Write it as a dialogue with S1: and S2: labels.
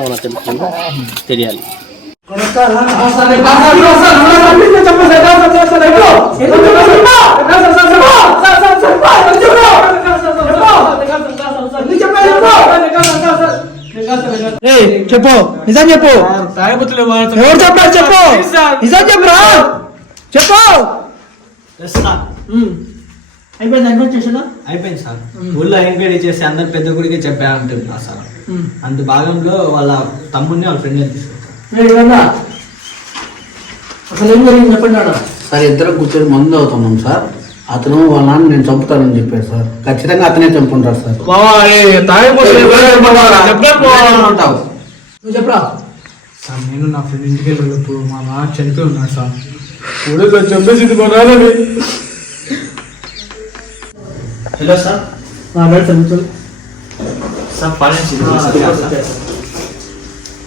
S1: వచ్చి ఏమైనా తెలుసుకుందా తెలియాలి
S2: చెప్పు నిజం చెప్పు ఎవరు చెప్పారు చెప్పు నిజం చెప్పు చెప్పు
S3: అయిపోయింది
S4: సార్ ఊళ్ళో ఎంక్వైరీ చేసి అందరు పెద్ద గుడికి చెప్పారంటుంది ఆ సార్ అంత భాగంలో వాళ్ళ
S3: తమ్ముడిని వాళ్ళ ఫ్రెండ్ తీసుకొచ్చారు
S2: చెప్పండి
S4: సార్ ఇద్దరు కూర్చొని మందు అవుతున్నాం సార్ అతను వాళ్ళ నాన్న నేను చంపుతానని చెప్పాడు సార్ ఖచ్చితంగా అతనే చంపుంటారు సార్
S5: సార్ నేను నా ఫ్రెండ్ ఇంటికి వెళ్ళినప్పుడు మా నాన్న చనిపోయి ఉన్నాడు సార్ చంపేసింది మా నాన్నని
S4: हॅलो सर मिळते